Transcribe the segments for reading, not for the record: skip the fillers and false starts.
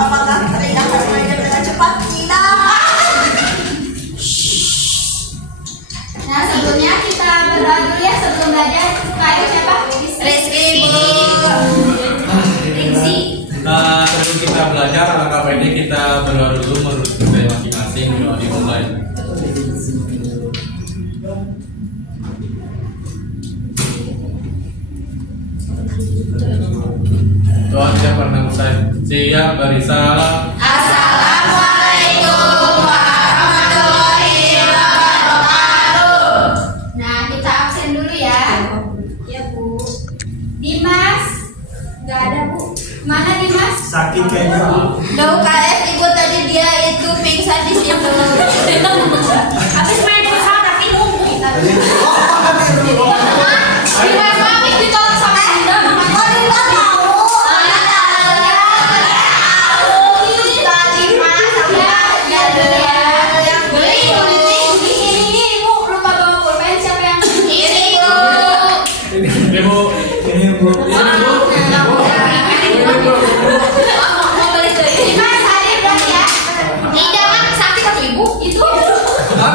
Apakah tren akan belajar dengan cepat? Tidak. Nah, sebelumnya kita berdoa dulu ya sebelum belajar. Kayu siapa? Rizky. Sebelum kita belajar, alangkah baiknya kita berdoa dulu menurut kita masing-masing. Doa dimulai. Doa tidak pernah usai. Siap, barisalah. Assalamualaikum warahmatullahi wabarakatuh. Nah, kita absen dulu ya. Ya, Bu. Dimas? Gak ada, Bu. Mana Dimas? Sakit kayaknya. Tuh KF ibu tadi dia itu pingsan di situ. Habis main futsal tapi nunggu. Dimas mami ditolak sama Dinda.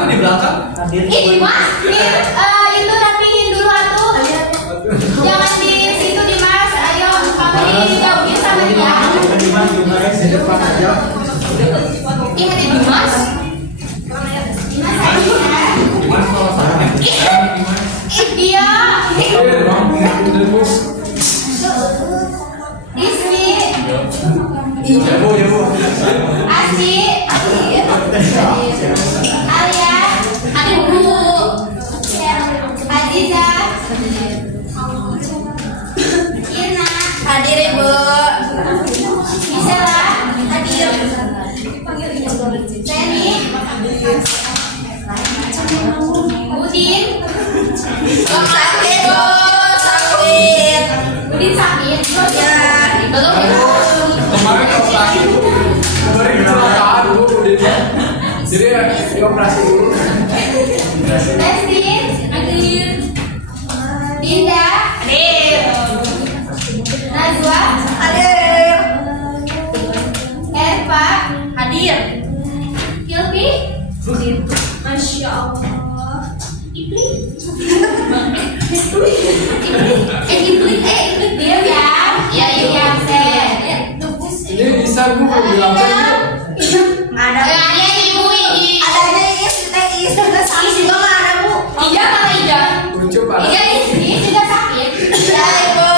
Di belakang. Ih, Dimas, itu rapihin dulu atuh. Jangan di situ Dimas. Ayo, kamu dijauhin sama dia. Dimas juga ya, di depan aja. Ini ada Dimas. Dimas aja ya. Dimas kalau sakit. Dia. Rizky. Ya bu. Asy. Alia. Adik Bu. Aziza. Ina. Hadir ibu. Gisela. Hadir. Seni. Udin. Sakit bu, sakit. Udin sakit. Ya. Belum. Kemarin kalau sakit bu, kemarin kecelakaan bu, jadi dioperasi dulu. Destin. Hadir. Dinda. Hadir. Najwa. Hadir. Eva. Hadir. Kilpi. Masya Allah. Iblis. Iblis dia ya. Ya iya saya. Ini bisa bu, bilang saja. Ada. Ada ibu ini. Adanya is, is juga sakit juga nggak ada bu. Iya mana iya? Lucu pak. Iya ini juga sakit. Ya ibu.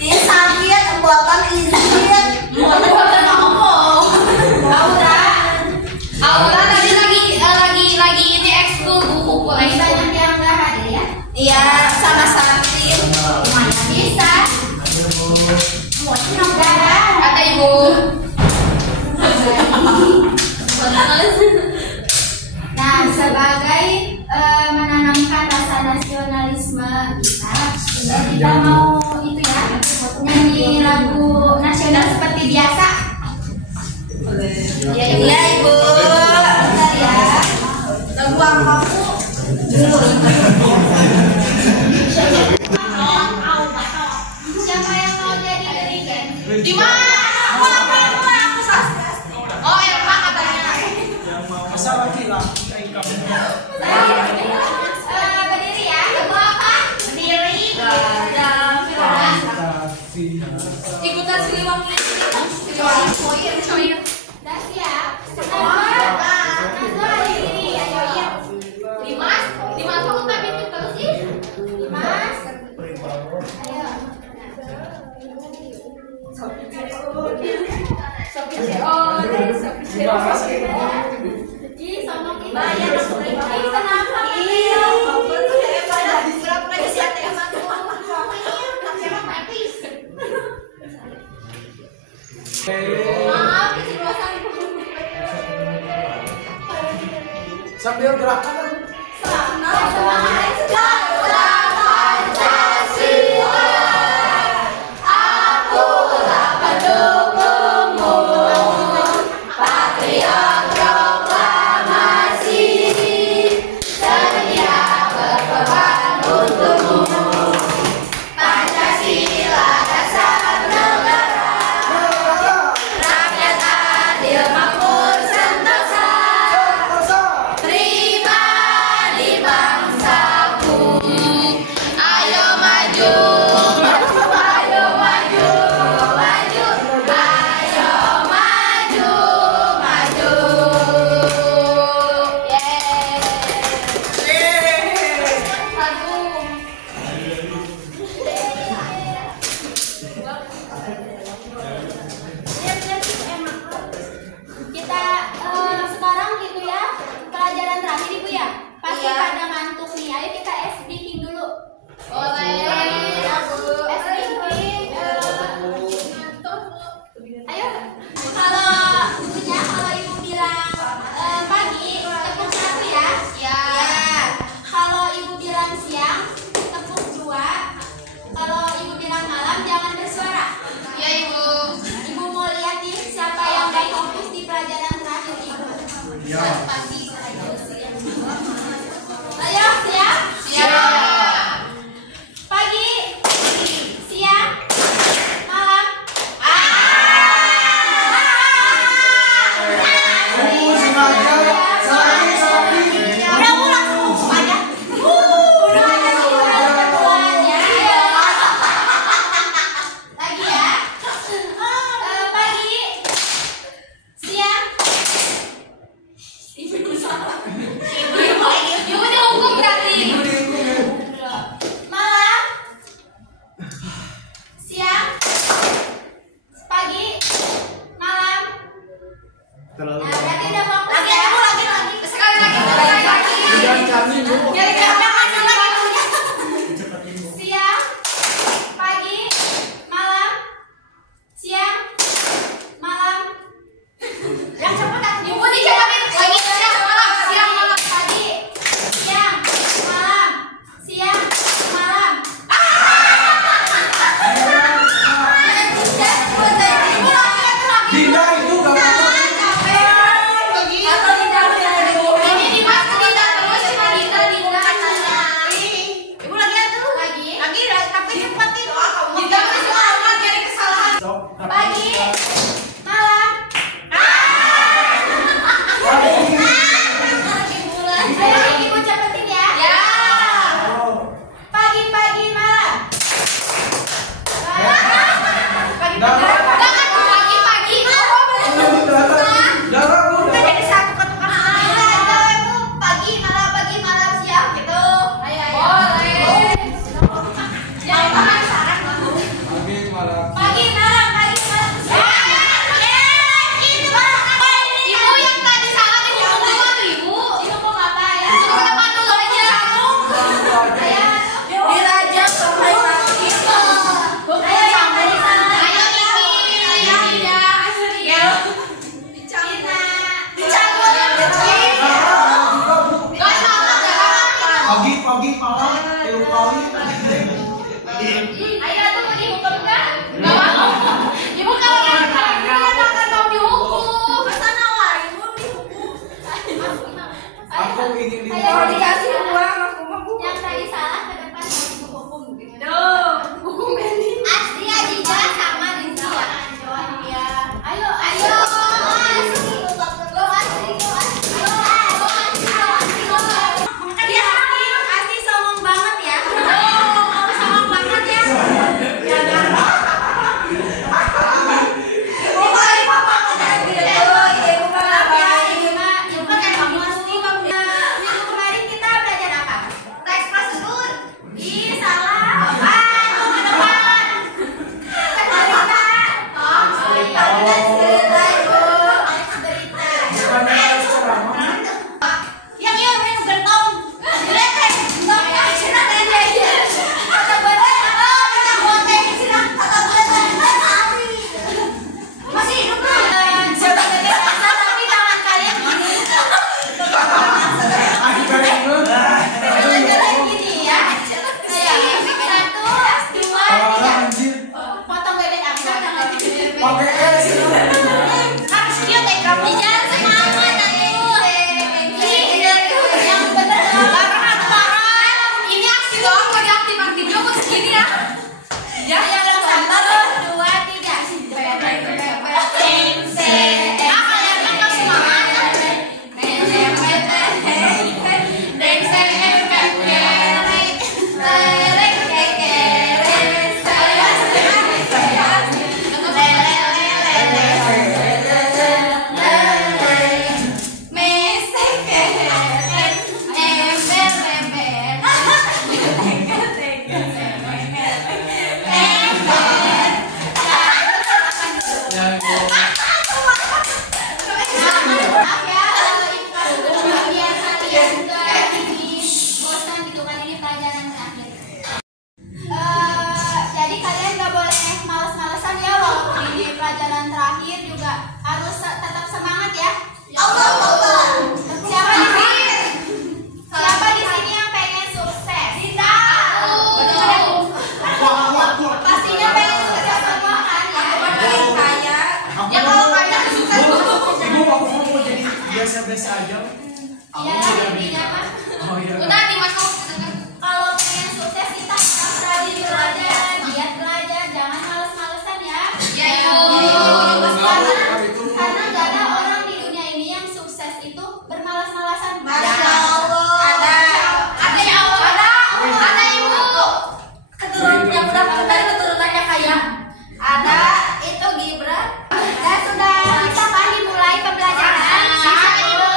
Is sakit, buatan izin. Aku udah ngomong. Aura tadi lagi ini ekskul buku lagi banyak yang nggak hadir ya. Iya, sama sakit. Mana bisa? Kata ibu. Nah, sebagai menanamkan rasa nasionalisme kita mau itu ya nyanyi lagu nasional seperti biasa. Iya ibu. Bentar ya. Lagu apa bu? Siapa yang mau jadi dirigen? Di mana? Aku sastra. Oh Elma katanya. Masa laki-laki kayak kamu. Berdiri ya. Lagu apa? Berdiri. Ikutan Siliwangi. Udah siap. Najwa diri. Ayo iya. Dimas kamu tapi terus sih. Dimas. Ayo. Ih, sombong ini. Ih, kenapa? Maaf, keceplosan. Sambil gerakan. Sedia berkorban untukmu. maju. Ayo maju, maju. Ayo maju, maju. Yeay. Kita sekarang gitu ya, pelajaran terakhir Ibu ya. Pasti Iya. pada ngantuk nih. Ayo kita speaking dulu. Boleh. Speaking. Ayo. Kalau ibunya, kalau ibu bilang pagi, tepuk 1 ya. Ya. Kalau ibu bilang siang, tepuk 2. Kalau ibu bilang malam, jangan bersuara. Ya Ibu. Ibu mau lihat nih siapa yang gak fokus di pelajaran terakhir ibu. Ya. Pagi. Ayo, siap? Siap. Pagi, siang, malam. Kamu sengaja salahin sapi. Udah langsung aja. Udah keluar ya. Ayo. Lagi ya. Pagi, siang, Ibu dihukum berarti. malam, siang, pagi, malam. Terlalu Nah, berarti udah fokus Lagi ya. Ibu lagi. Sekali lagi. Sekali lagi. Jangan kami bu. Jadi jangan lagi. Cepetin bu. Siang, pagi, malam, siang, malam. Yang cepetan. Ibu dijawabin lagi siang malam. Siang malam. Pagi, siang, malam, siang, malam. Dinda itu gak mau. Ini Dimas Dinda terus cuma Dinda katanya. Ibu lagi tuh. Lagi tapi cepetin. Dinda masih lama cari kesalahan. Sok, tapi- Pagi, malam. Ayo ibu cepetin ya. Ya. Oh. Pagi, pagi, malam. Darah. Jangan pagi-pagi. Darah bu. Udah jadi satu ketukan. Pagi malam siang gitu. Boleh. Yang makan sarang. Pagi malam. Pagi, malam, pagi, malam. Ibu yang tadi salah ibu duluan tuh ibu. Ibu mau ngapain? Ibu ke depan dulu aja. Ayo. Dirajam sampai mati. Ayo yang tadi salah. Ayo Niki. biasa-biasa aja. Ya, intinya mah Oh iya. Udah dimasuk. kalau pengen sukses kita harus rajin belajar, giat belajar, jangan males-malesan ya. Ya, Karena nggak ada orang di dunia ini yang sukses itu bermalas-malasan. Masya Allah. Ada ya Allah. Ada ibu. Keturunan yang udah dari keturunannya kaya. Ada itu Gibran. Dan sudah bisa kan dimulai pembelajaran. Bisa ibu.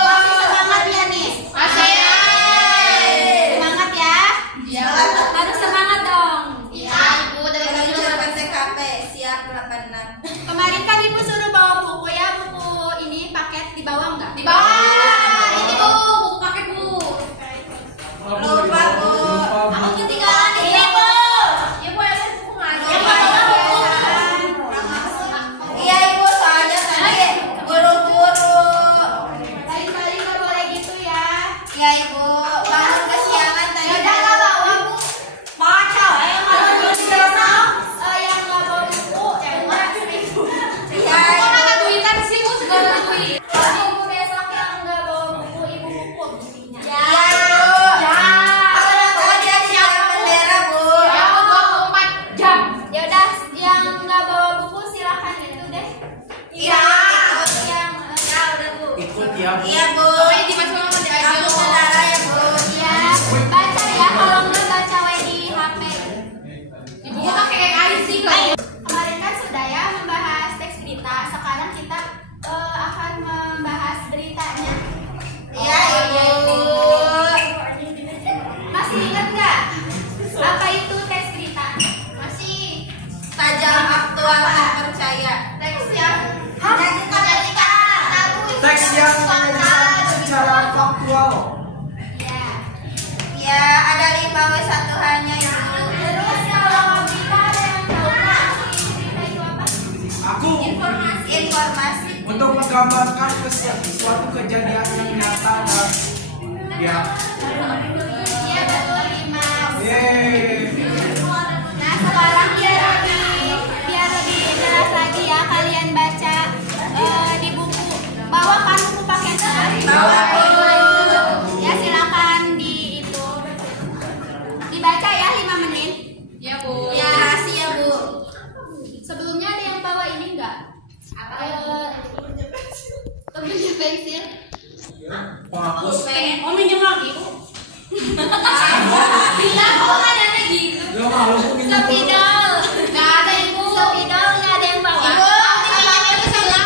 Masih semangat ya nih. Masih. Semangat ya. Iya. Harus semangat dong. Iya, ibu dari Kalau dulu. ucapan TKP siap 86. Kemarin kan ibu suruh bawa buku ya, buku ini paket dibawa nggak? Di bawah. Ini bu, buku paket bu. Lupa, Bu. Aku ketinggalan ini bu. Ya bu, ada buku lagi. Ya, Bu. Iya Ibu, soalnya tadi buru-buru. Lain-kali nggak boleh gitu ya. Ya Ibu, bangun kesiangan tadi. Yaudah nggak bawa bu. Baca, kalau belum bisa. Yang nggak bawa buku, cuma 1.000. Iya. Kok ada duitan sih bu, segala duit. Ibu besok yang nggak bawa buku, ibu buku buktinya. Iya Ibu. Ya. Orang tua dia siap bendera Bu. Ya, 24 jam. Ya udah, yang nggak bawa buku silakan itu deh. Iya. Yang ya udah bu. Ikut ya. Bu. Iya Bu. Pokoknya dimasuk sama dia aja. Kamu saudara ya Bu. Ya, baca ya kalau nggak baca di HP. Ibu pakai IC kok. Kemarin kan sudah ya membahas teks berita. Sekarang kita akan membahas beritanya. Iya Ibu. Masih ingat nggak? Apa itu teks berita? Masih. Tajam, aktual, terpercaya. Teks yang Teks yang menyajikan secara faktual. Ya. Ya, ada 5W1 hanya Ibu. Terus kalau berita ada yang tahu nggak berita itu apa? Aku Informasi. untuk menggambarkan suatu kejadian yang nyata dan ya. Iya betul Dimas. Yeay. Nah sekarang biar lebih jelas lagi ya kalian baca di buku. Bawa kan buku paketnya? Bawa, Bu. Ya silakan dibaca ya 5 menit. ya bu. Ya, rahasia Bu. Sebelumnya ada yang bawa ini enggak? Temennya pensil. Penghapus. Oh minjem lagi bu. Bilang kok nggak ada gitu. Ya malu Bu minjem dulu. Spidol. Nggak ada ibu. Spidol nggak ada yang bawa. Ibu, tangannya ke sebelah.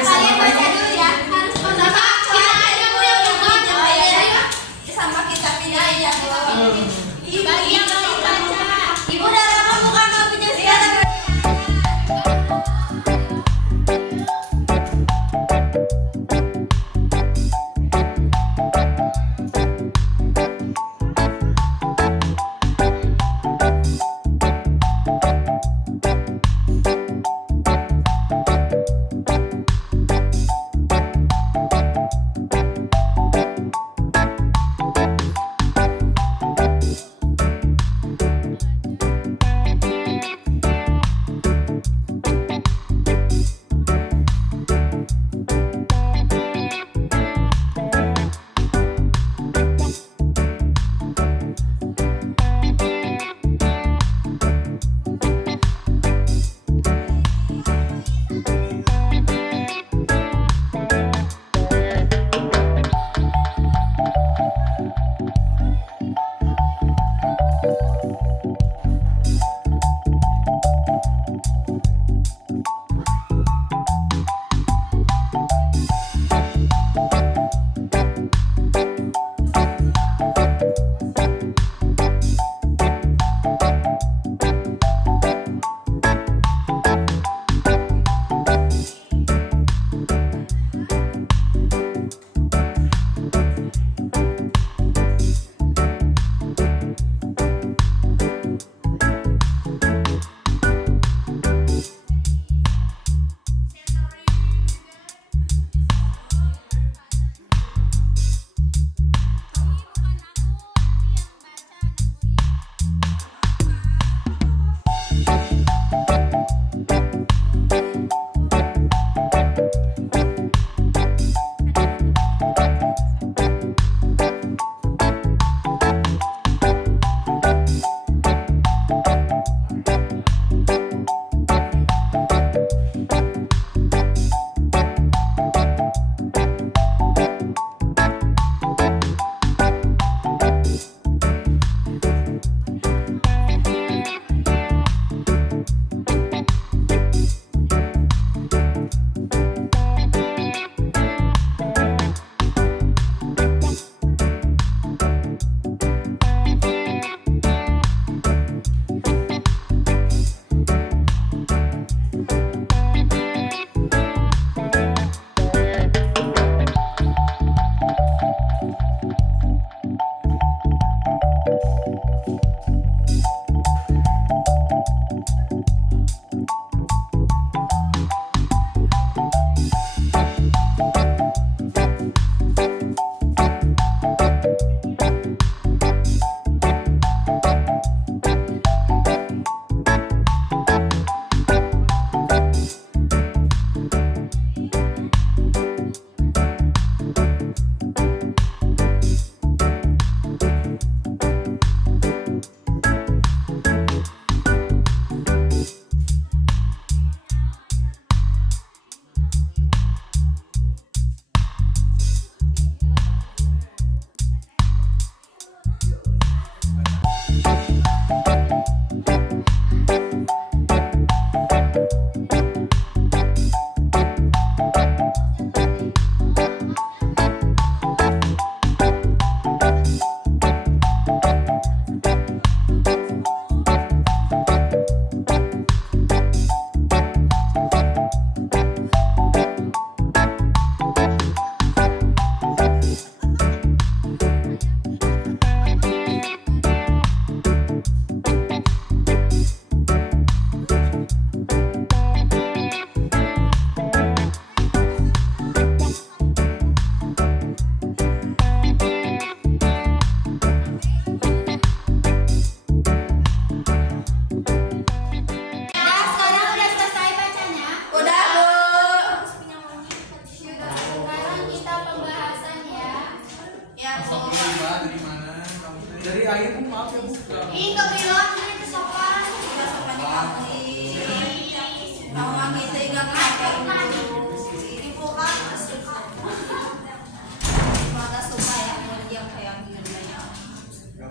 Kalian baca dulu ya. Harus Sama kita aja bu yang bukan. Sama kita pindahin ya Bu. bagi yang belum baca. Ibu udah lama bukan mau pinjam senjata. Ih, kok belum ini tuh sopan. Kita sopan dikali. Kamu lagi tega ngajak dulu. Ini bukan mata suka ya yang kayak gini ya.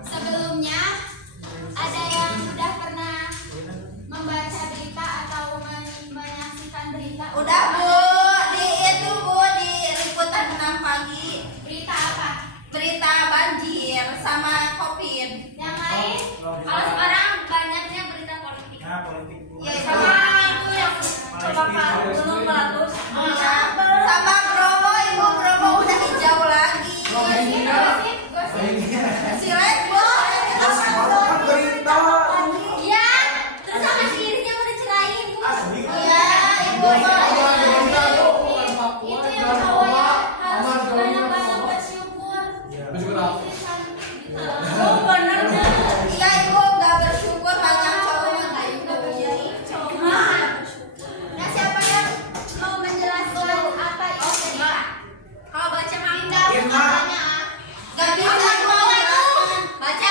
Sebelumnya ada yang udah pernah membaca berita atau menyaksikan berita? Udah Bu, di itu Bu, di liputan 6 pagi. Berita apa? Berita banjir sama Covid. Yang lain? Kalau sekarang banyaknya berita politik. Ya, Sama itu yang kebakaran gunung meletus. sama Bromo, Ibu Bromo udah hijau lagi. Silek Bu. Iya, terus sama dirinya mau dicerain. Iya, Ibu Bromo. Itu yang cowok ya harus banyak-banyak bersyukur. Bersyukur apa? Oh bener deh. Iya Ibu nggak bersyukur banyak cowok nggak Ibu. Nah siapa yang mau menjelaskan apa itu cerita? Kalau baca Minda makanya Nggak bisa Apa Bu mau itu? menjelaskan. Baca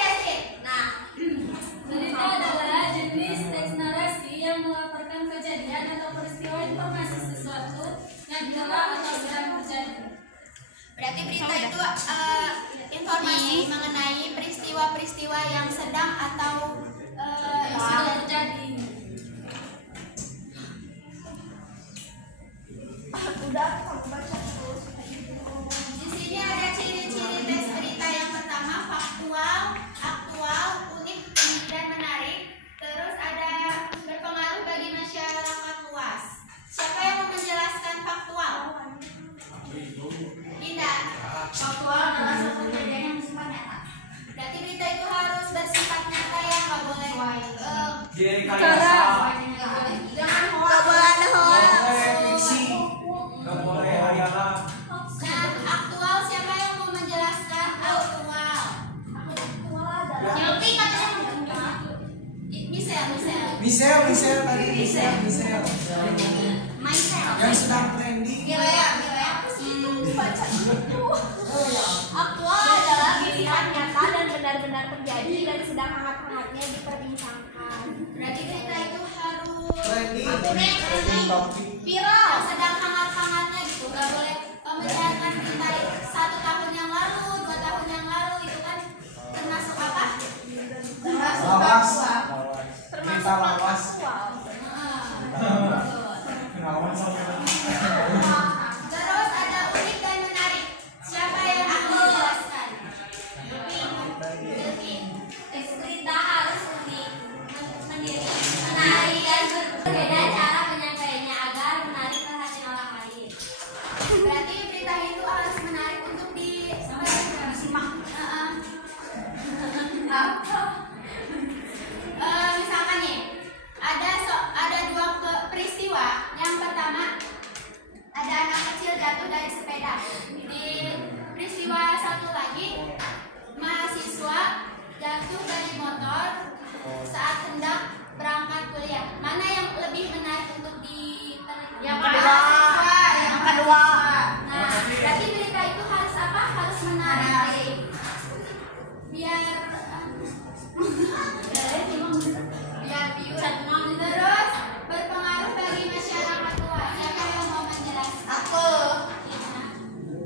testin. Nah, Cerita adalah jenis teks narasi yang melaporkan kejadian atau peristiwa informasi sesuatu yang telah atau sedang terjadi. berarti berita itu informasi mengenai peristiwa-peristiwa yang sedang atau Yang sudah terjadi. di sini ada ciri-ciri tes berita. Yang pertama faktual, aktual, unik dan menarik. Terus ada berpengaruh bagi masyarakat luas. Siapa yang mau menjelaskan faktual? Dinda. Faktual adalah suatu kejadian yang bersifat nyata. Berarti berita itu harus bersifat nyata ya, nggak boleh Jangan hoax. Nggak boleh ada hoax. Nah, aktual siapa yang mau menjelaskan aktual? Ngerti katanya. Misal. Michelle yang sedang trending. Gila ya, gila ya. Aktual adalah bersifat nyata dan benar-benar terjadi dan sedang hangat-hangatnya diperbincangkan. Berarti berita itu harus Trending topik. viral, sedang hangat-hangatnya gitu. Nggak boleh menyiarkan berita 1 tahun yang lalu, 2 tahun yang lalu itu kan termasuk apa? Lawas. Berita lawas. Terus ada unik dan menarik. Siapa yang akan menjelaskan? Delvin. Cerita harus unik, menarik dan berbeda cara penyampaiannya agar menarik perhatian orang lain. Berarti berita itu harus menarik untuk disimak. Misalkan nih, ada 2 peristiwa. Yang pertama, ada anak kecil jatuh dari sepeda. Di peristiwa satu lagi, mahasiswa jatuh dari motor saat hendak berangkat kuliah. Mana yang lebih menarik untuk diteliti? Yang kedua. Nah, berarti berita itu harus apa? Harus menarik. Biar view. Terus berpengaruh bagi masyarakat luas. Siapa yang mau menjelaskan? Aku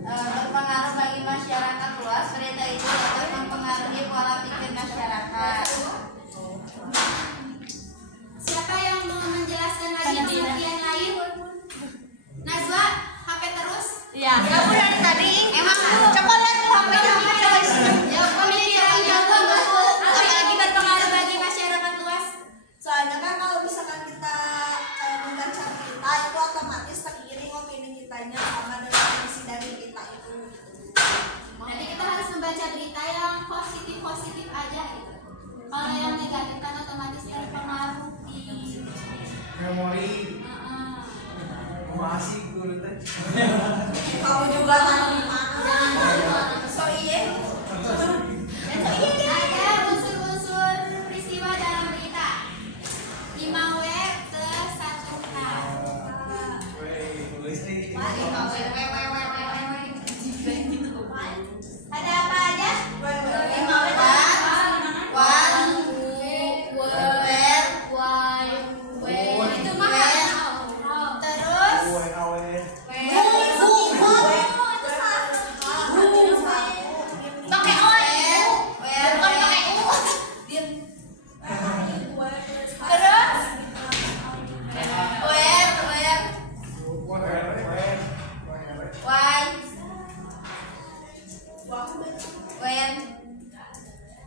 berpengaruh bagi masyarakat luas. Berita itu dapat mempengaruhi pola pikir masyarakat. Siapa yang mau menjelaskan lagi pengertian lain?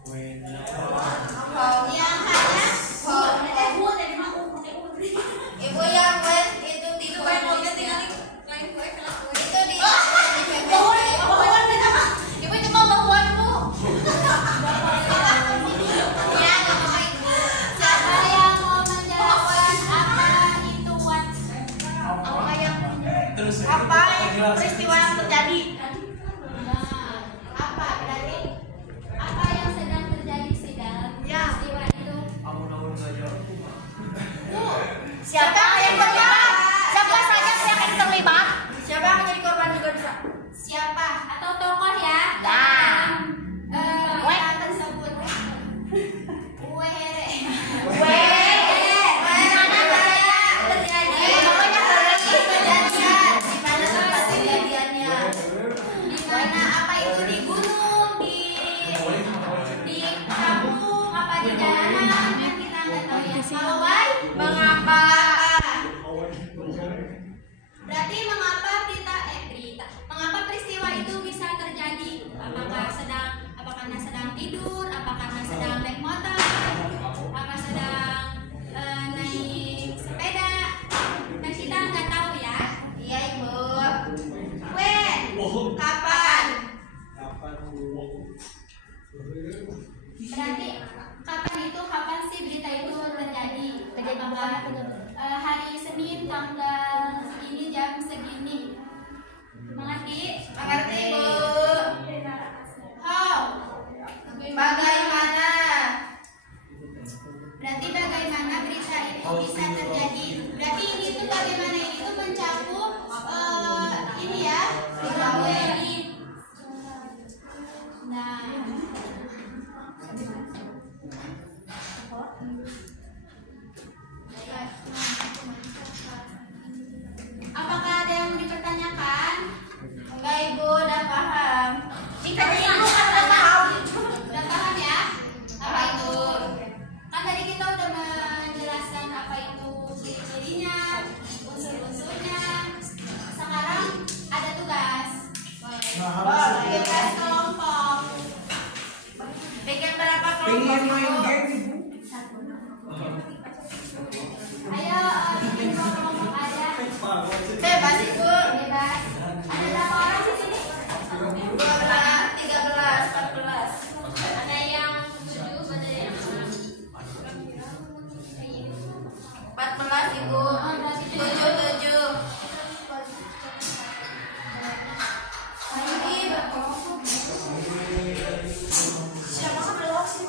Yang hanya Ibu yang wet itu di Itu kan mau itu di Ibu itu mau bahuan, Bu. ya apa itu? Siapa yang mau menjelaskan apa itu what? Apa yang Terus apa peristiwa yang terjadi? Nah, apa berarti apa yang sedang terjadi sih dalam Ya. peristiwa itu? Amun-amun saja. Siapa yang terlibat? Siapa saja yang akan terlibat? Siapa yang menjadi korban juga bisa? Siapa atau tokoh ya? Nah. Berita tersebut. Were. Di mana apa itu di gunung, di kampung, apa di jalanan kan kita nggak tahu ya. Kalau why? Mengapa? Berarti mengapa mengapa peristiwa itu bisa terjadi? Apa karena sedang tidur? Apa karena sedang naik motor? Apa sedang naik sepeda? Kan kita nggak tahu ya. Iya, Ibu. When? Kapan? Berarti kapan sih berita itu terjadi? Apakah hari Senin tanggal segini jam segini? Mengerti? Mengerti, Bu. How? Bagaimana? Berarti bagaimana berita itu bisa terjadi? Berarti ini tuh bagaimana ini tuh mencakup ini ya, WNI. Nah, apakah ada yang mau dipertanyakan? Enggak, Ibu, udah paham. Udah paham ya? Apa itu? Kan tadi kita udah menjelaskan apa itu ciri-cirinya, unsur-unsurnya. Sekarang ada tugas. Tugas kelompok. Bikin berapa Pengen kelompok, main Ibu? game. Ayo bikin kelompok aja. Bebas, Ibu. Bebas. Ada berapa orang di sini? 12, 13, 14. Ada yang 7, ada yang 6. 14, Ibu. 7. Ayo, Siapa kan belum sih?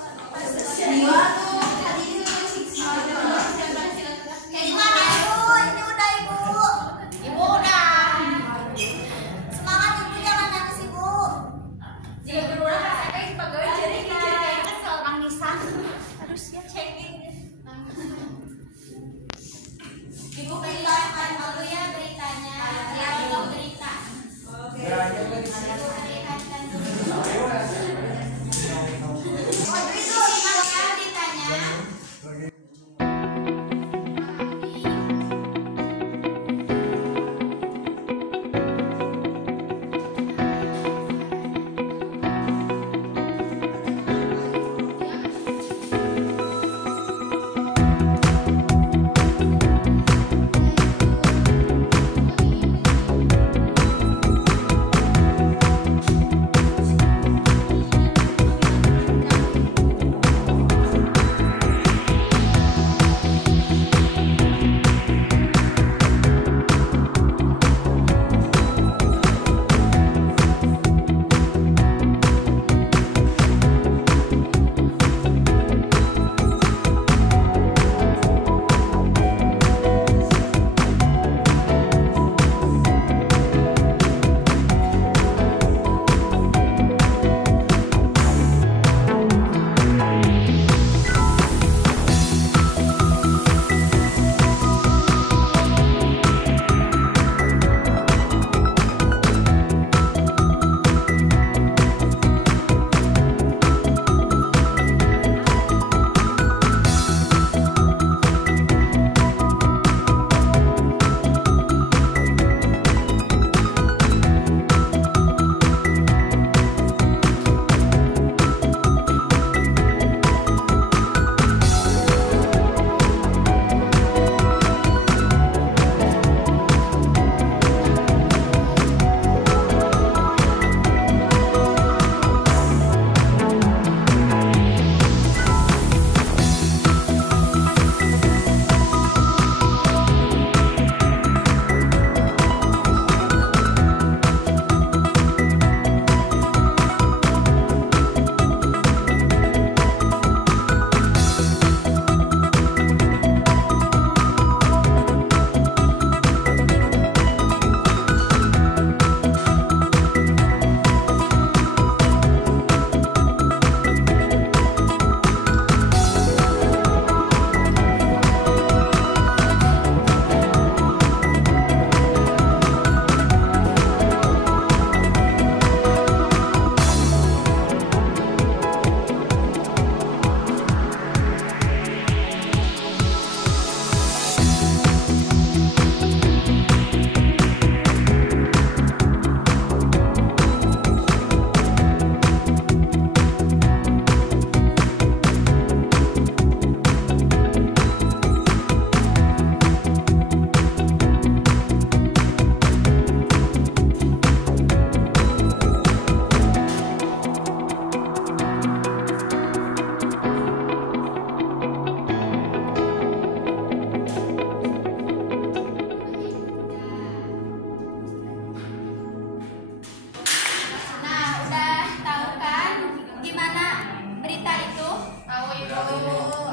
berita itu. Tahu Ibu.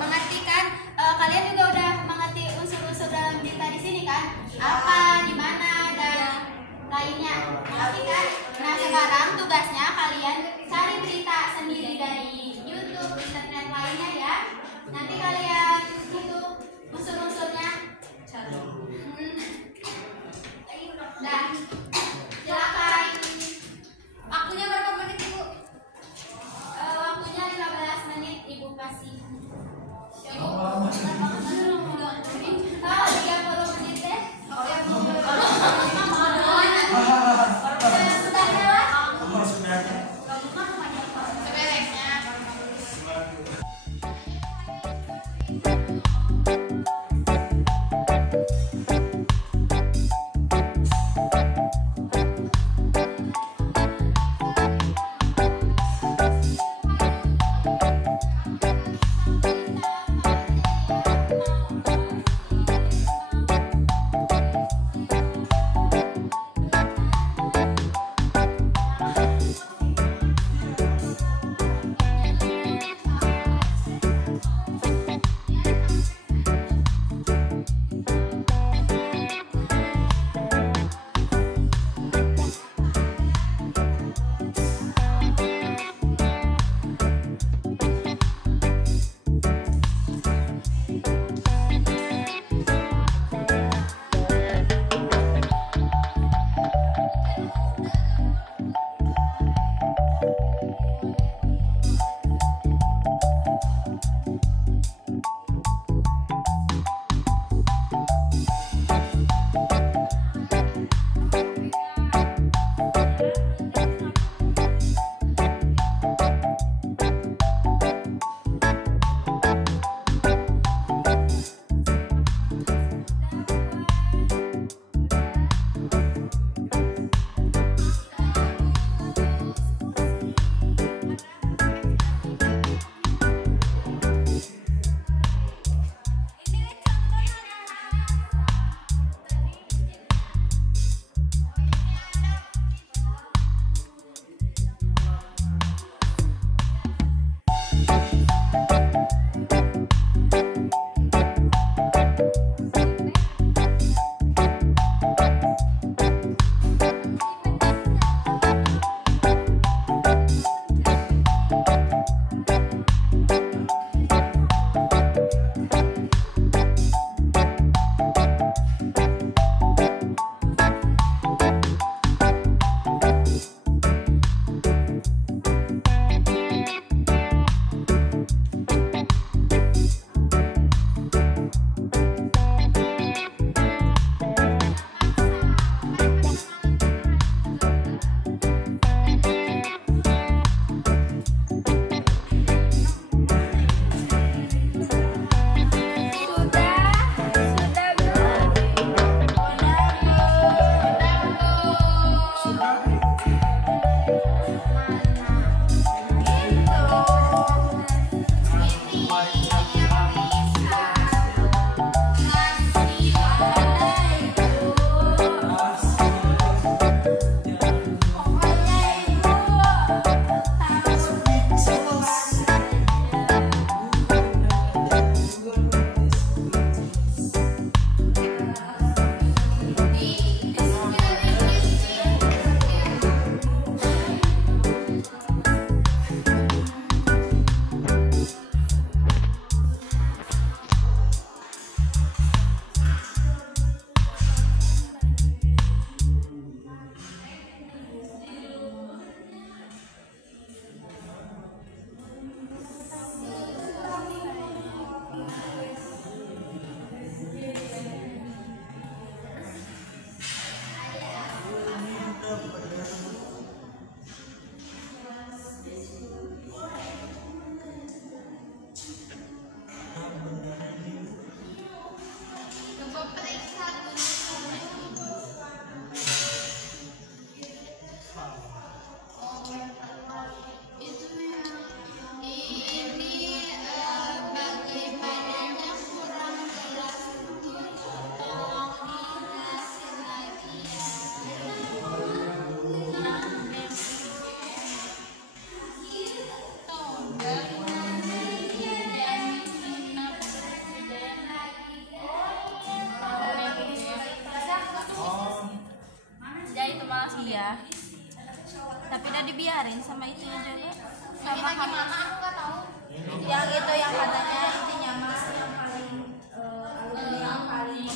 Mengerti kan? Kalian juga udah mengerti unsur-unsur dalam berita di sini kan? Apa, di mana, dan lainnya. Mengerti kan? Nah, sekarang tugasnya kalian cari berita sendiri dari YouTube, internet lainnya ya. Nanti kalian itu unsur-unsurnya. Dan silakan. Waktunya berapa menit Ibu? Waktunya 15 menit Ibu kasih. Ibu. 30 menit deh. Hahaha. Sudah lewat? Sudah. Sebeleknya. Arin sama itunya juga. Sama gimana aku nggak tahu. Yang itu yang katanya intinya mas yang paling alumni yang paling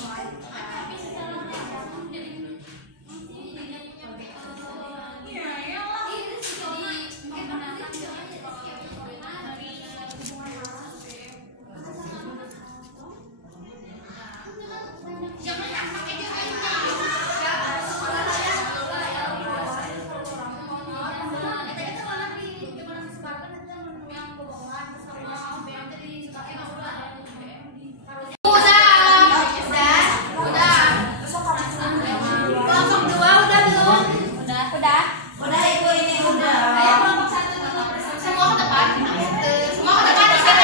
udah ibu ini udah. Semua ke depan. Semua ke depan. Ada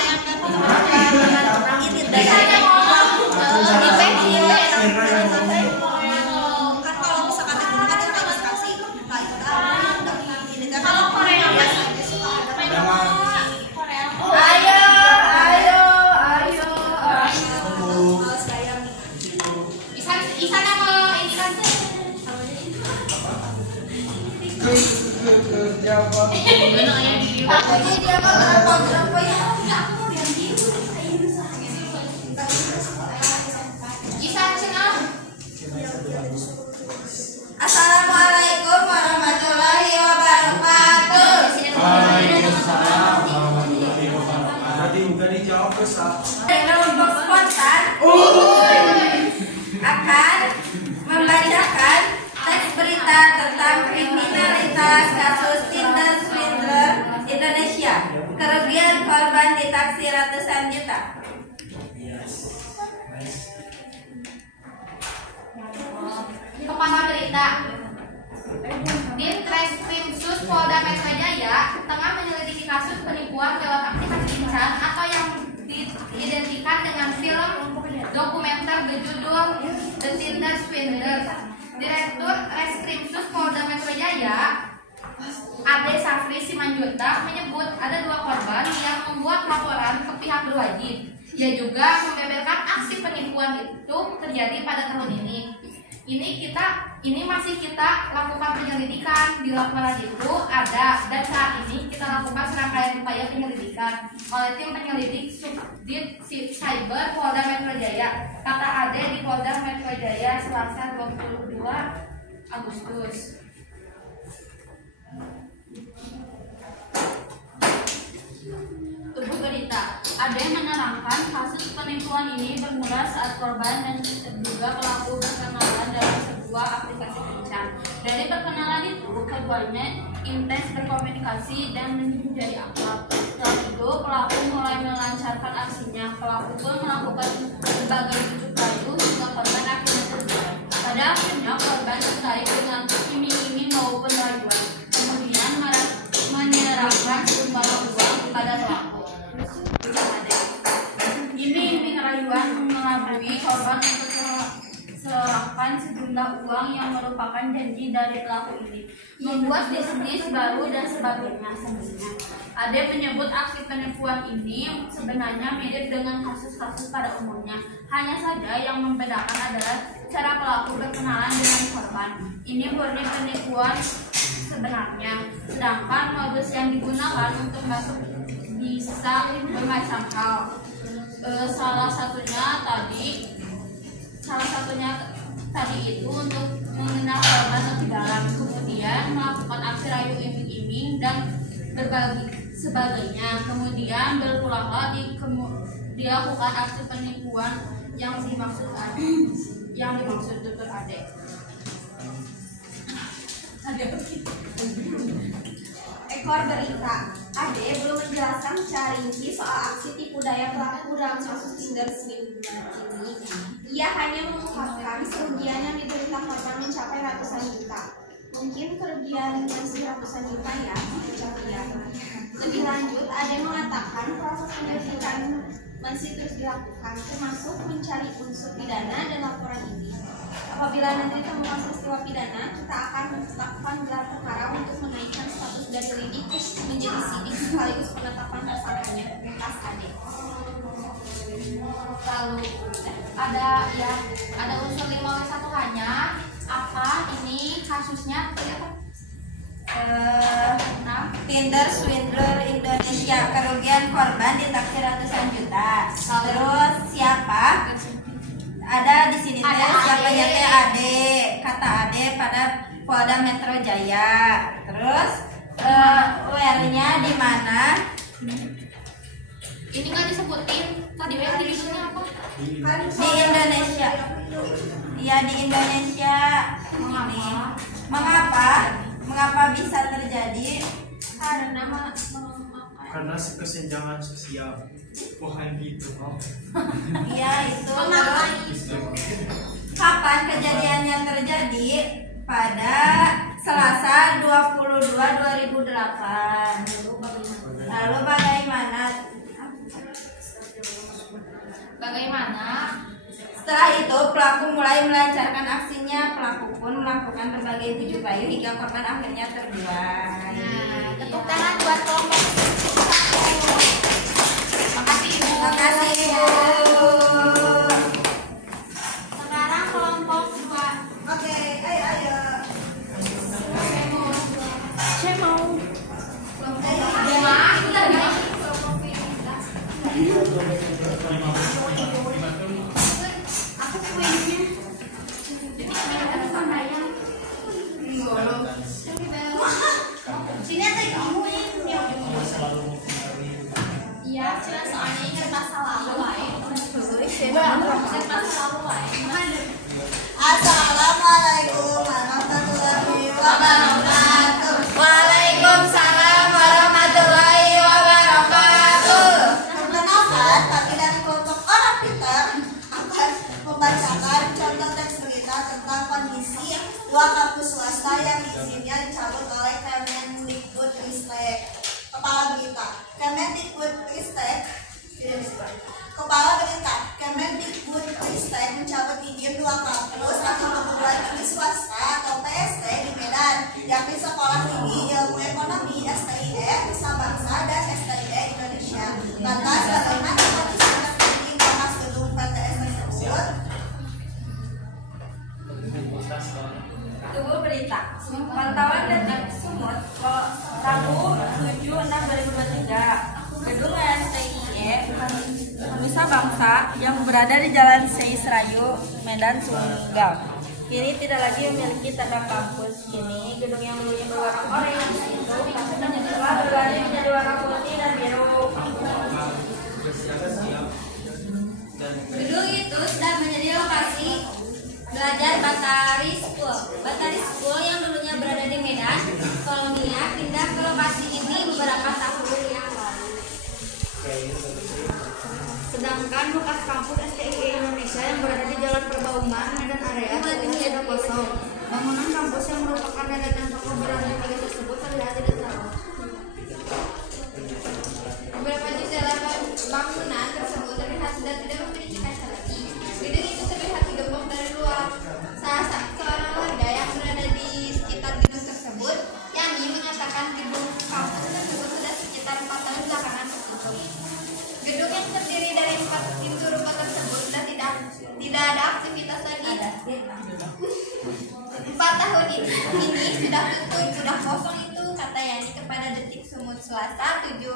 yang Kan kalau misalkan itu kan dia registrasi, nah itu kan kalau Korea Isan sama ini kan takutnya dia mah berapa ya? Isan Cina. Assalamualaikum warahmatullahi wabarakatuh. Waalaikumsalam warahmatullahi wabarakatuh. Tadi udah dijawab besar. Kelompok spontan akan membacakan teks berita tentang kriminalitas kasus Tinder Swindler Indonesia. Kerugian korban ditaksir ratusan juta. Kepala berita. Ditreskrimsus Polda Metro Jaya tengah menyelidiki kasus penipuan lewat aplikasi kencan atau yang diidentikan dengan film dokumenter berjudul The Tinder Swindler. Direktur Reskrimsus Polda Metro Jaya Ade Safri Simanjuntak menyebut ada 2 korban yang membuat laporan ke pihak berwajib. Ia juga membeberkan aksi penipuan itu terjadi pada tahun ini. Ini masih kita lakukan penyelidikan. Di laporan itu ada, dan saat ini kita lakukan serangkaian upaya penyelidikan oleh tim penyelidik Subdit Cyber Polda Metro Jaya, kata Ade di Polda Metro Jaya Selasa 22 Agustus. Tubuh berita. Ade menerangkan kasus penipuan ini bermula saat korban dan terduga pelaku berkenalan dalam sebuah aplikasi kencan. Dari perkenalan itu, keduanya intens berkomunikasi dan menjadi akrab. Setelah itu, pelaku mulai melancarkan aksinya. Pelaku pun melakukan berbagai bujuk rayu hingga korban akhirnya terjual. Pada akhirnya, korban tertarik dengan iming-iming maupun rayuan. Kemudian menyerahkan sejumlah uang kepada pelaku. Iming-iming rayuan mengelabui korban untuk serahkan sejumlah uang yang merupakan janji dari pelaku ini, membuat bisnis baru dan sebagainya. Ade menyebut aksi penipuan ini sebenarnya mirip dengan kasus-kasus pada umumnya. Hanya saja yang membedakan adalah cara pelaku berkenalan dengan korban. Ini murni penipuan sebenarnya, sedangkan modus yang digunakan untuk masuk bisa bermacam hal. Salah satunya tadi itu untuk mengenal korban lebih dalam, kemudian melakukan aksi rayu iming-iming dan berbagi sebagainya, kemudian berulang dilakukan aksi penipuan yang dimaksud Dr. Ade. Ekor berita. Ade belum menjelaskan secara rinci soal aksi tipu daya pelaku dalam kasus Tinder Swindler ini. Ia hanya mengungkapkan kerugian yang diderita korban mencapai ratusan juta. Mungkin kerugian masih ratusan juta ya. Lebih lanjut, Ade mengatakan proses penyelidikan masih terus dilakukan, termasuk mencari unsur pidana dan laporan ini. Apabila nanti ditemukan peristiwa pidana, kita akan menetapkan gelar perkara untuk menaikkan status dari lidik menjadi sidik sekaligus penetapan tersangkanya. Kas Ade. Lalu ada unsur 5W1 hanya Apa ini kasusnya? Tinder Swindler Indonesia, kerugian korban ditaksir ratusan juta. Terus siapa? Ada di sini teh siapanya teh Ade, kata Ade pada Polda Metro Jaya. Terus WR-nya di mana? Ini nggak disebutin. Tadi WR divisinya apa? Di Indonesia. Iya di Indonesia. Ini. Mengapa bisa terjadi? Karena kesenjangan sosial. Bukan gitu. Iya itu. Kapan kejadiannya terjadi? Pada Selasa 22/2008. Lalu bagaimana? Setelah itu pelaku mulai melancarkan aksinya. Pelaku pun melakukan berbagai bujuk rayu hingga korban akhirnya terbuai. Nah, tepuk tangan buat kelompok. Makasih Ibu. Makasih Ibu. Sekarang kelompok 2. Oke, ayo. Saya mau. Sini aja kamu ini. Iya, soalnya ingat masa lalu Assalamualaikum warahmatullahi wabarakatuh. Waalaikumsalam warahmatullahi wabarakatuh. Perkenalkan, kami dari kelompok orang pintar akan membacakan contoh teks berita tentang kondisi dua kampus swasta yang izinnya dicabut oleh Kemendikbudristek. Kepala berita, Kemendikbudristek mencabut izin dua kampus atau perguruan tinggi swasta atau PST di Medan, yakni Sekolah Tinggi Ilmu Ekonomi STIE Nusa Bangsa dan STIE Indonesia. Lantas bagaimana kondisi terkini bahas gedung PTS tersebut? Tunggu berita. Pantauan detik Sumut Rabu 7/6/2023. Gedung STIE Nusa Bangsa yang berada di Jalan Sei Serayu, Medan Sunggal, kini tidak lagi memiliki tanda kampus. Kini gedung yang dulunya berwarna oranye itu telah berganti menjadi warna putih dan biru. Gedung itu sudah menjadi lokasi belajar Batari School. Batari School yang dulunya berada di Medan, Kolonia, pindah ke lokasi ini beberapa tahun yang lalu. Sedangkan bekas kampus STIE Indonesia yang berada di Jalan Perbauman, Medan area sudah kosong. Bangunan kampus yang merupakan deretan toko berada pada tersebut terlihat tidak terlalu. Beberapa jendela bangunan tersebut terlihat sudah tidak memiliki kaca lagi. Gedung itu terlihat digembok dari luar. Salah seorang warga yang berada di sekitar gedung tersebut, yakni menyatakan gedung kampus tersebut sudah sekitar 4 tahun belakangan tertutup. Gedung yang terdiri dari 4 pintu rupa tersebut sudah tidak ada aktivitas lagi. 4 tahun ini sudah tutup, sudah kosong itu, kata Yani kepada Detik Sumut Selasa 7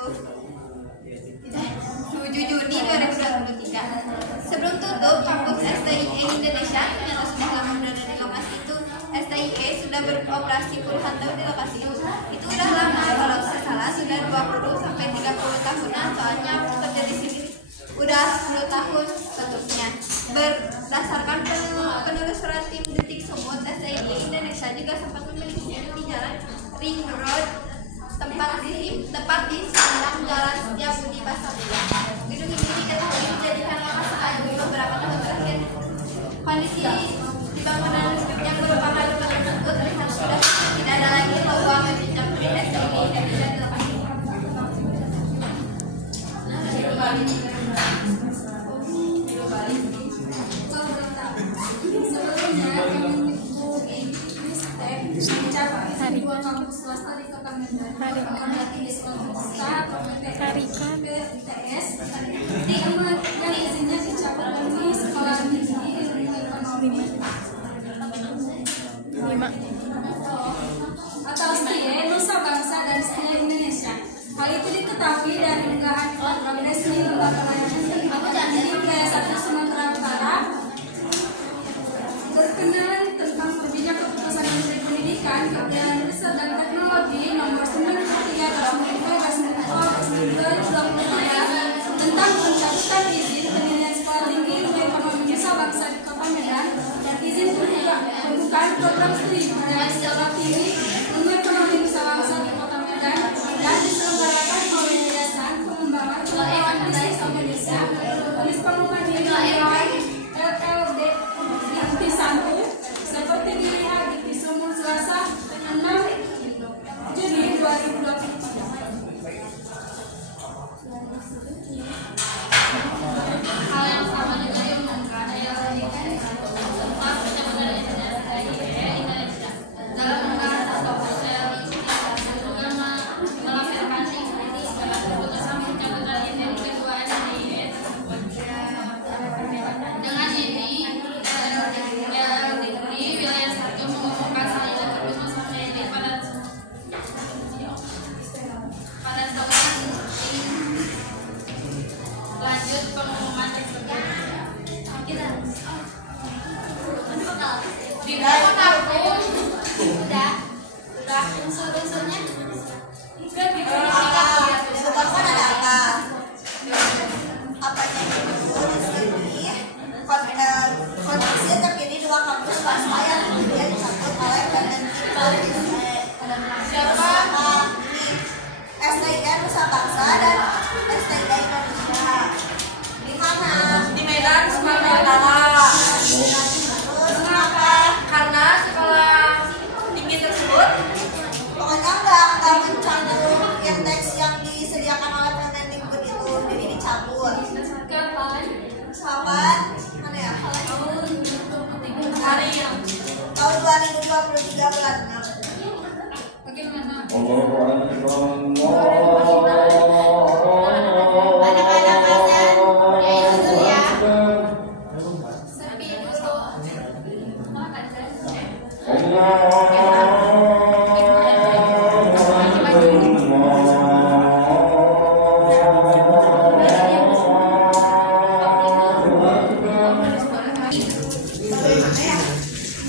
Juni 2023. Sebelum tutup, kampus STIE Indonesia yang sudah lama berada di lokasi itu, STIE sudah beroperasi puluhan tahun di lokasi itu. Itu udah lama, kalau saya salah sudah 20 sampai 30 tahunan, soalnya kerja di sini udah 10 tahun tutupnya. Berdasarkan penelusuran tim Detik Sumut, STIE Indonesia juga sempat memiliki gedung di Jalan Ring Road, tepat di seberang Jalan Setiabudi Pasaraya. Gedung ini diketahui dijadikan lokasi adu beberapa tahun terakhir. Kondisi di bangunan yang merupakan rumah tersebut terlihat sudah tidak ada lagi peluang menjejak di STIE Indonesia di lokasi. Dua kampus swasta di Kota Medan, di swasta ke ITS, yang izinnya dicabut dari Sekolah Tinggi Ilmu Ekonomi. Hal itu diketahui dari unggahan program resmi Lembaga Layanan Wilayah 1 Sumatera Utara berkenaan tentang terbitnya keputusan Menteri Pendidikan, Kebudayaan, Riset dan Teknologi nomor 93/2023 tentang pencabutan izin penilaian sekolah tinggi ilmu ekonomi Nusa Bangsa di Kota Medan dan izin pembukaan program studi penilaian sekolah tinggi ilmu ekonomi Nusa Bangsa di Kota Medan dan diselenggarakan oleh Yayasan Pengembangan Pengetahuan Bisnis Indonesia Unispanoman Nilai LLD Inti 1 seperti dilihat di Sumur Selasa 6 Juni 2023. Hal yang sama juga diumumkan tempat pencabutan izin STIE Indonesia dalam unggahan atau sosial juga melampirkan link dalam keputusan pencabutan izin kedua STIE tersebut. Dengan ini, LDII Wilayah 1 mengumumkan hasil keputusan ini pada lanjut pengumuman tersebut. Di dalam kartu sudah unsur-unsurnya sudah Sebabkan ada apa? Apanya itu di sini kondisi terkini dua kampus swasta yang kemudian disambut oleh siapa ini STIE Nusa Bangsa dan STIE Indonesia di mana? Di Medan, Sumatera Utara. Terus kenapa? Karena sekolah tinggi tersebut Pokoknya nggak mencampur teks yang disediakan oleh Permendikbud itu, jadi dicabut. Kapan? Mana ya? hari yang Tahun 2023 bulan 6. Anak-anak kalian ya itu dulu ya. sepi dulu.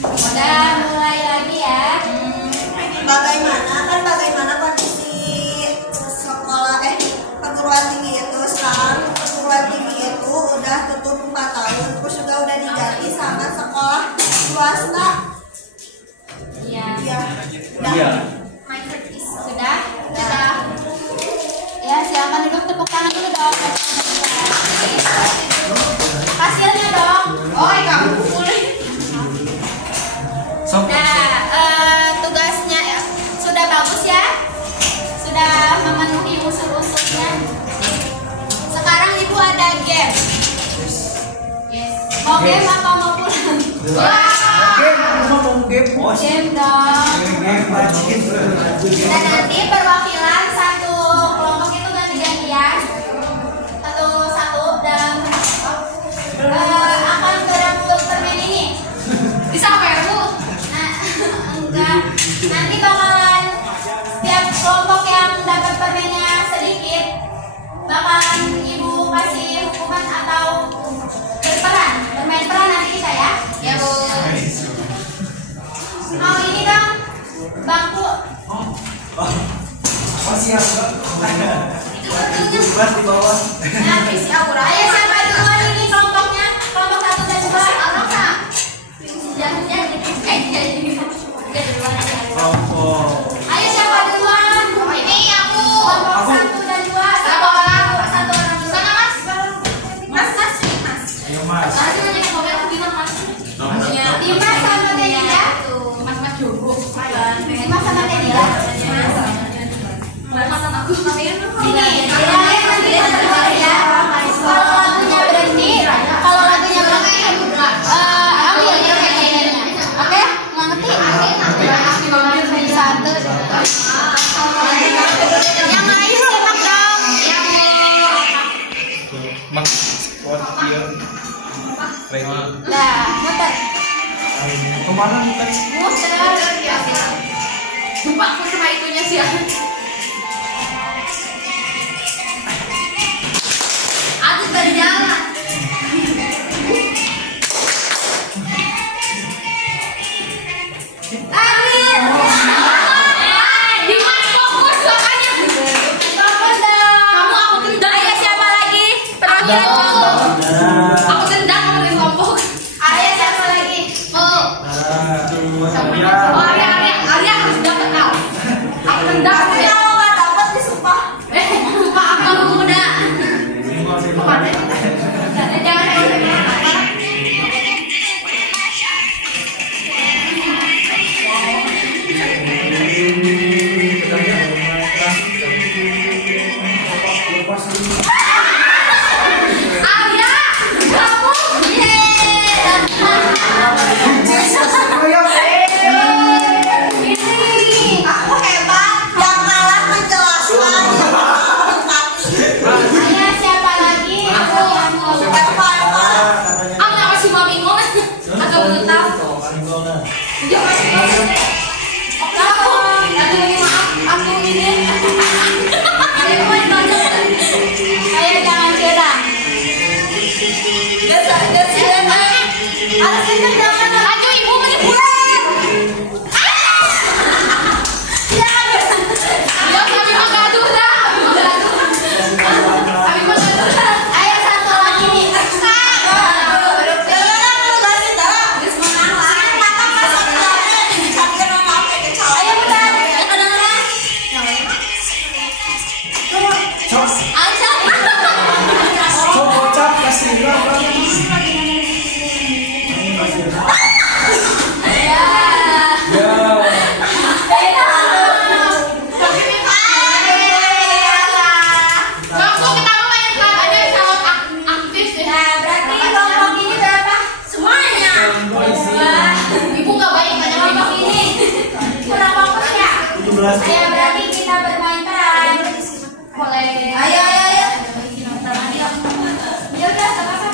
Udah mulai lagi ya. Bagaimana kondisi sekolah perguruan tinggi itu sekarang? Perguruan tinggi itu udah tutup 4 tahun, terus juga udah diganti sama sekolah swasta. Iya. Iya. Sudah? Ya, silakan duduk, tepuk tangan dulu dong. Hasilnya dong. Oh, kamu boleh. Nah, tugasnya ya sudah bagus ya, sudah memenuhi unsur-unsurnya. Sekarang ibu ada game. Mau game apa mau pulang? Game dong. Dan nanti perwakilan satu kelompok itu ganti-gantian, satu dan akan berebut permen ini. Bisa apa ya, Bu? Enggak, nanti bakalan setiap kelompok yang dapat permennya sedikit bakalan ibu kasih hukuman atau berperan, bermain peran nanti kita ya. Ya, Bu. Mau ini dong, bangku. Siap. Itu bentuknya. Di bawah. Nah, isi aura. Ayo siapa duluan ini kelompoknya? Kelompok 1 dan 2. Alona. Jangan jadi duluan aja. Kelompok. Ayo siapa duluan? Ini aku. Kelompok 1 dan 2. Satu orang. Satu orang dulu. Sana, Mas. Mas. Ayo Mas. Nanti nanya ke mobil aku bilang, Mas. Dimas sama Denia. Mas Jogo. Dimas sama Denia. Mas sama aku. Sini. Kalian nanti satu ya. Kalau lagunya berhenti, kalau lagunya berhenti, ambil permennya. Oke? Ngerti? Satu. Yang lain simak dong. Mas. Wakil. Regi. Nah, muter. Kemana muter? Muter. Lupa aku sama itunya sih. Aku tendang kamu dari kelompok. Ayah siapa lagi? Oh, Arya harus dapat kau. Aku tendang. Kalau nggak dapat disumpah. Lupa aku muda. Jangan Arya, kamu ini Aku hebat. Yang kalah menjelaskan. Ayah siapa lagi? aku Eva. aku nggak masih mau bingung agak belum tahu. Aku ini. Ayah jangan curang. Aduh, ibu menipu. Ya, kami mah gaduh dah. Kami mah gaduh dah. Ayah satu lagi. Ayah benar. Kedengeran? Aja. Bocah kasih Kamu kita mau main peran aja calon aktif ya. Nah, berarti kelompok ini berapa? Semuanya. Wah, ibu nggak baik banyak kelompok ini. Kurang fokus ya? 17. Ayah berarti kita bermain peran. Boleh. Ayo. Ya udah, apa?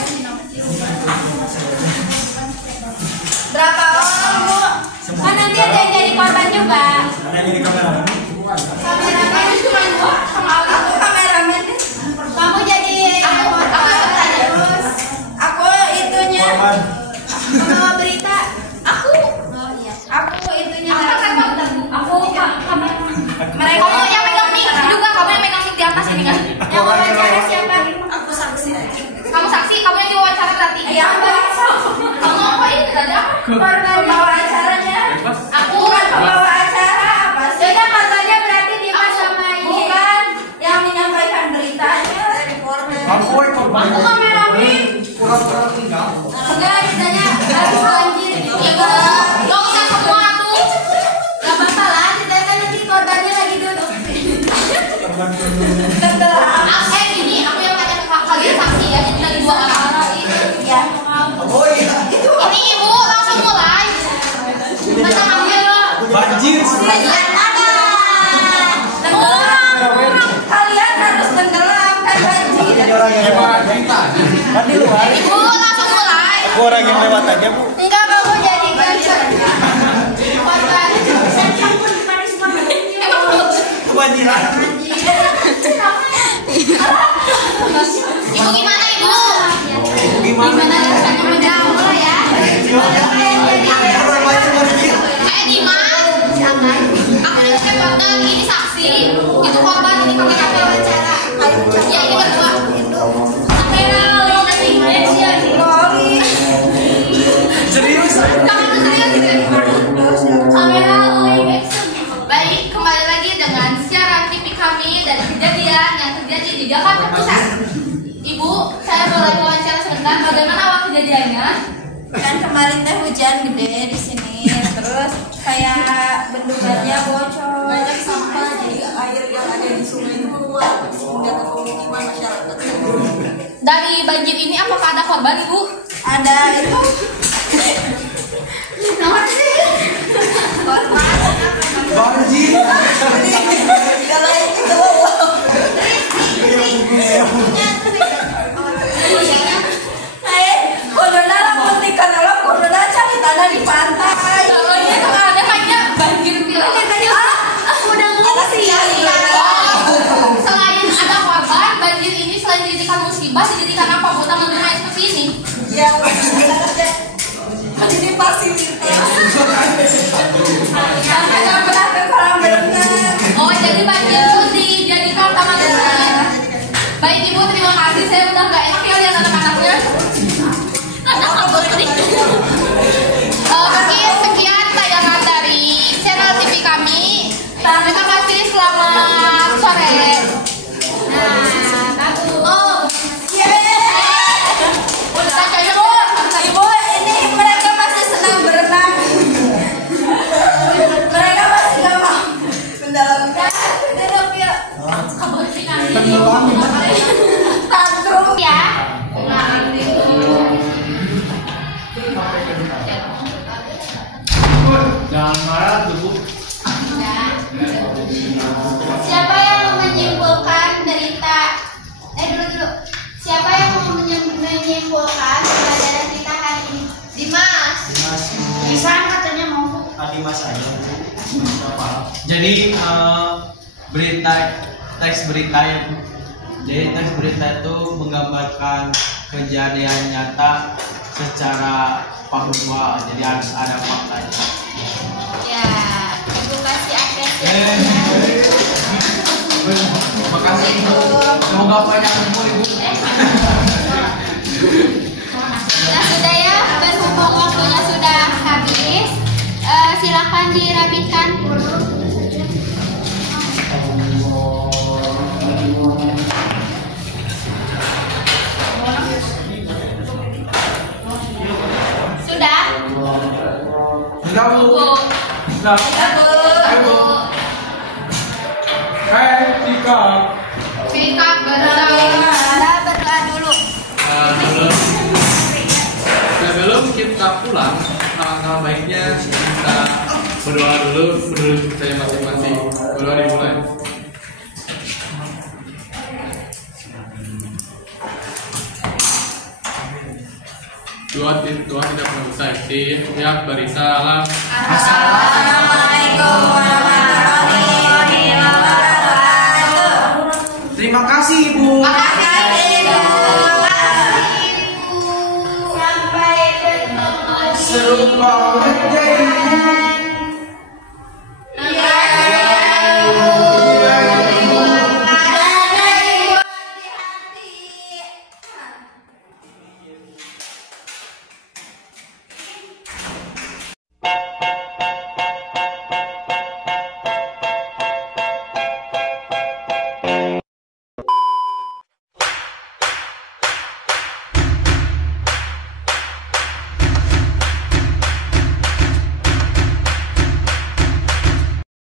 Berapa orang, Bu? Kan nanti ada yang jadi korban juga. Mana ini kamera? Kameramen cuma dua sama aku kameramen. Kamu jadi Aku tanya. terus aku itunya Korban. pembawa berita. Aku. Oh iya. Aku itunya. Aku kamera. Mereka Kamu yang megang mic juga, kamu yang megang mic di atas ini kan? yang wawancara siapa? Aku saksi aja. Kamu saksi, kamu yang diwawancara berarti. Iya, Kamu ngapain? Ada? korban bawa acaranya. Aku. Pembawa acara apa sih? Beda katanya berarti Dimas sama ini. Bukan yang menyampaikan beritanya. Aku korban. Aku kameramen. Pura-pura tinggal. Enggak, ditanya habis banjir. Ibu, nggak usah semua tuh. Gak apa-apa lah, kita kan nanti korbannya lagi duduk. Ini aku yang tanya ke kalian saksi ya, jadi lagi 2 orang. Iya. Oh iya. Ini ibu langsung mulai. Masa ngambil. Banjir. Kalian harus tenggelam kan banjir. Kan di luar. Ibu langsung mulai. Aku orang yang lewat aja, Bu. Enggak, kamu jadi korban. Kebanjiran. Ibu gimana ibu? Gimana? Rasanya menjauh ya? Saya Dimas. Aku dari reporter, ini saksi. Itu korban, ini pakai kamera wawancara. Ya ini kedua. Kamera lagi ya. Serius? Kamu tuh serius gitu? Kamera lagi. Baik, kembali lagi dengan siaran TV kami dari kejadian yang terjadi di Jakarta Pusat. Ibu, saya boleh wawancara sebentar. Bagaimana awal kejadiannya? Kan kemarin teh hujan gede di sini, terus kayak bendungannya bocor. Banyak sampah, jadi air yang ada di sungai itu keluar hingga ke pemukiman masyarakat. Dari banjir ini apakah ada korban ibu? Ada itu Banjir. Kalau itu corona lamun di kanala corona cari tanah di pantai. Kalau ini tuh ada banyak banjir bilang. Udah ngungsi. Selain ada korban, banjir ini selain dijadikan musibah, dijadikan apa buat teman-teman seperti ini? ya jadi fasilitas. Sampai nggak pernah ke kolam renang. Oh, jadi banjir itu dijadikan taman renang. Baik ibu, terima kasih. Saya udah nggak enak ya Tenggelam ini. Tantrum ya. Jangan marah tuh Bu. Siapa yang menyimpulkan derita? Dulu. Siapa yang menyimpulkan pelajaran kita hari ini? Dimas. Bisa katanya mau. Dimas aja. Jadi teks berita itu menggambarkan kejadian nyata secara faktual. Jadi harus ada faktanya. Ya, ibu kasih apresiasi. Makasih Ibu. Semoga banyak umur Ibu. Nah sudah ya, berhubung waktunya sudah habis, silakan dirapikan. Sudah? Sudah Bu. Sudah. Ayo Bu. Sikap berdoa dulu. Sebelum kita pulang, alangkah baiknya kita berdoa dulu menurut saya masing-masing. Berdoa dimulai. Tuhan tidak pernah usai. Siap beri salam. Assalamualaikum warahmatullahi wabarakatuh. Terima kasih Ibu. Sampai bertemu. Serupa menjadi